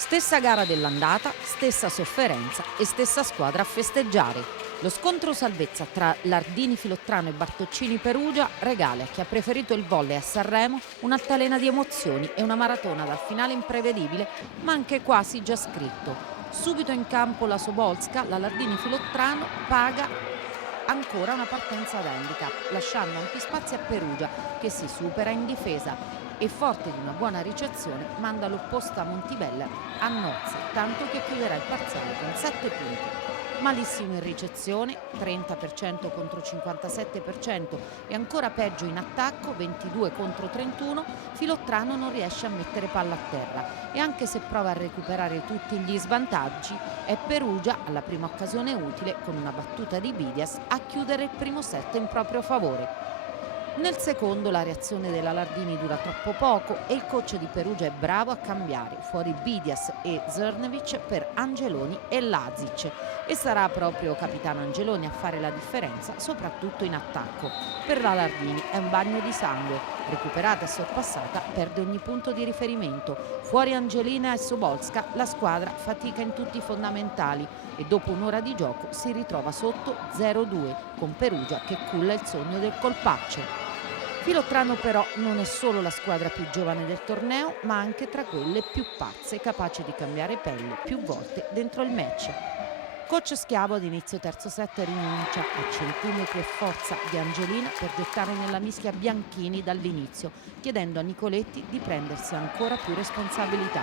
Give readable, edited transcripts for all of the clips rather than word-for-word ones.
Stessa gara dell'andata, stessa sofferenza e stessa squadra a festeggiare. Lo scontro salvezza tra Lardini Filottrano e Bartoccini Perugia regala a chi ha preferito il volley a Sanremo un'altalena di emozioni e una maratona dal finale imprevedibile ma anche quasi già scritto. Subito in campo la Sobolska, la Lardini Filottrano paga ancora una partenza ad handicap, lasciando ampi spazi a Perugia che si supera in difesa e forte di una buona ricezione manda l'opposta Montibella a nozze, tanto che chiuderà il parziale con 7 punti. Malissimo in ricezione, 30% contro 57% e ancora peggio in attacco, 22 contro 31, Filottrano non riesce a mettere palla a terra e anche se prova a recuperare tutti gli svantaggi, è Perugia, alla prima occasione utile, con una battuta di Bidias, a chiudere il primo set in proprio favore. Nel secondo la reazione della Lardini dura troppo poco e il coach di Perugia è bravo a cambiare fuori Bidias e Zrnevic per Angeloni e Lazic e sarà proprio capitano Angeloni a fare la differenza soprattutto in attacco. Per la Lardini è un bagno di sangue, recuperata e sorpassata perde ogni punto di riferimento. Fuori Angelina e Sobolska la squadra fatica in tutti i fondamentali e dopo un'ora di gioco si ritrova sotto 0-2 con Perugia che culla il sogno del colpaccio. Filottrano però non è solo la squadra più giovane del torneo, ma anche tra quelle più pazze, capaci di cambiare pelle più volte dentro il match. Coach Schiavo ad inizio terzo set rinuncia a centimetri e forza di Angelina per gettare nella mischia Bianchini dall'inizio, chiedendo a Nicoletti di prendersi ancora più responsabilità.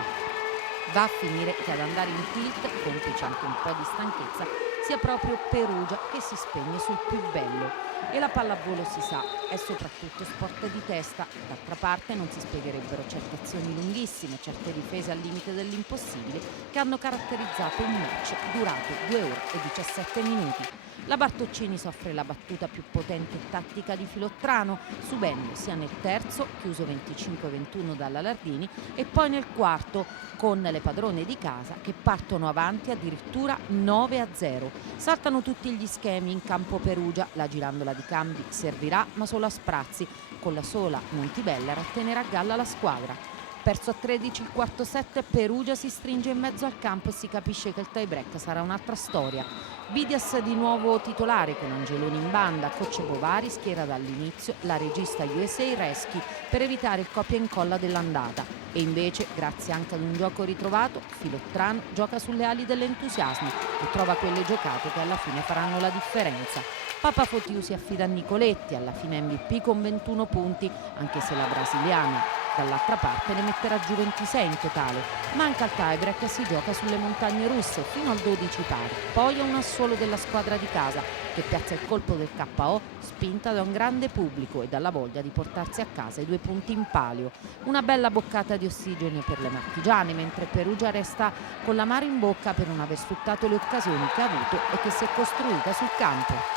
Va a finire che ad andare in tilt, complice anche un po' di stanchezza, sia proprio Perugia che si spegne sul più bello. E la pallavolo si sa, è soprattutto sport di testa. D'altra parte non si spiegherebbero certe azioni lunghissime, certe difese al limite dell'impossibile che hanno caratterizzato un match durato 2 ore e 17 minuti. La Bartoccini soffre la battuta più potente e tattica di Filottrano, subendo sia nel terzo, chiuso 25-21 dalla Lardini, e poi nel quarto, con le padrone di casa che partono avanti addirittura 9-0. Saltano tutti gli schemi in campo Perugia, la girandola di cambi servirà ma solo a sprazzi, con la sola Montibella a tenere a galla la squadra. Perso a 13 il quarto set, Perugia si stringe in mezzo al campo e si capisce che il tie break sarà un'altra storia. Bidias di nuovo titolare con Angeloni in banda, coach Bovari schiera dall'inizio la regista USA Reschi per evitare il copia e incolla dell'andata e invece, grazie anche ad un gioco ritrovato, Filottrano gioca sulle ali dell'entusiasmo e trova quelle giocate che alla fine faranno la differenza. Papa Fotiu si affida a Nicoletti, alla fine MVP con 21 punti, anche se la brasiliana dall'altra parte ne metterà giù 26 in totale. Manca il tiebreak e si gioca sulle montagne russe fino al 12 pari. Poi è un assolo della squadra di casa che piazza il colpo del KO spinta da un grande pubblico e dalla voglia di portarsi a casa i 2 punti in palio. Una bella boccata di ossigeno per le marchigiane, mentre Perugia resta con l'amaro in bocca per non aver sfruttato le occasioni che ha avuto e che si è costruita sul campo.